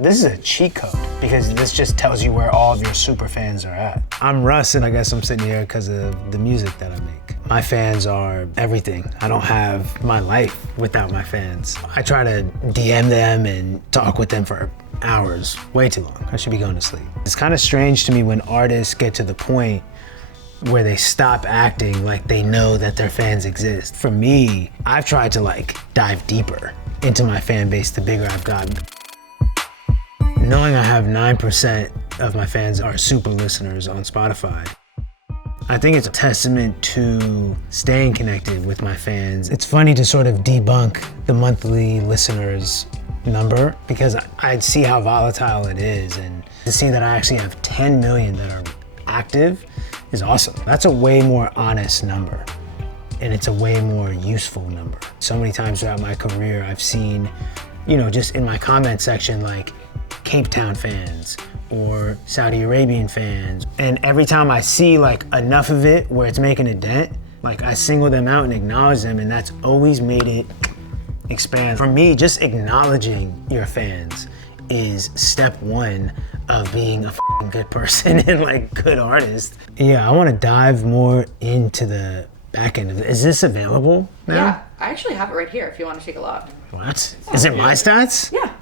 This is a cheat code because this just tells you where all of your super fans are at. I'm Russ, and I guess I'm sitting here because of the music that I make. My fans are everything. I don't have my life without my fans. I try to DM them and talk with them for hours, way too long. I should be going to sleep. It's kind of strange to me when artists get to the point where they stop acting like they know that their fans exist. For me, I've tried to dive deeper into my fan base the bigger I've gotten. Knowing I have 9% of my fans are super listeners on Spotify, I think it's a testament to staying connected with my fans. It's funny to sort of debunk the monthly listeners number because I see how volatile it is, and to see that I actually have 10 million that are active is awesome. That's a way more honest number, and it's a way more useful number. So many times throughout my career, I've seen, just in my comment section, Cape Town fans or Saudi Arabian fans. And every time I see enough of it where it's making a dent, I single them out and acknowledge them, and that's always made it expand. For me, just acknowledging your fans is step one of being a good person and good artist. Yeah, I want to dive more into the back end of it. Is this available now? Yeah, I actually have it right here if you want to take a look. What? Is it my stats? Yeah.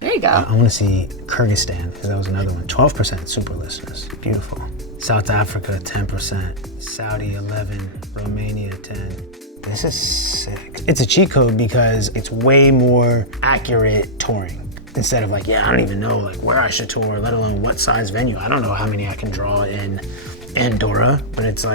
There you go. I want to see Kyrgyzstan, because that was another one. 12% super listeners. Beautiful. South Africa, 10%. Saudi, 11. Romania, 10. This is sick. It's a cheat code because it's way more accurate touring. Instead of I don't even know where I should tour, let alone what size venue. I don't know how many I can draw in Andorra, but it's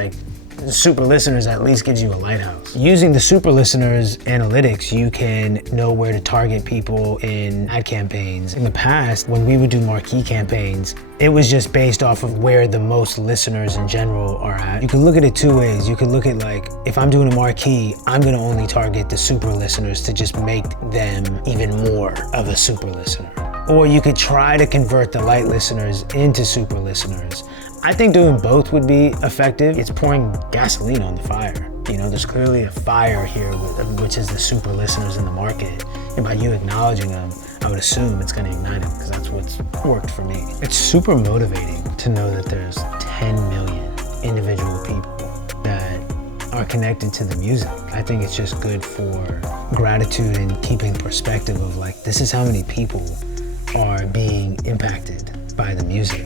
the super listeners at least gives you a lighthouse. Using the super listeners analytics, you can know where to target people in ad campaigns. In the past, when we would do marquee campaigns, it was just based off of where the most listeners in general are at. You can look at it two ways. You could look at if I'm doing a marquee, I'm gonna only target the super listeners to just make them even more of a super listener. Or you could try to convert the light listeners into super listeners. I think doing both would be effective. It's pouring gasoline on the fire. There's clearly a fire here, which is the super listeners in the market. And by you acknowledging them, I would assume it's gonna ignite them because that's what's worked for me. It's super motivating to know that there's 10 million individual people that are connected to the music. I think it's just good for gratitude and keeping perspective of this is how many people are being impacted by the music.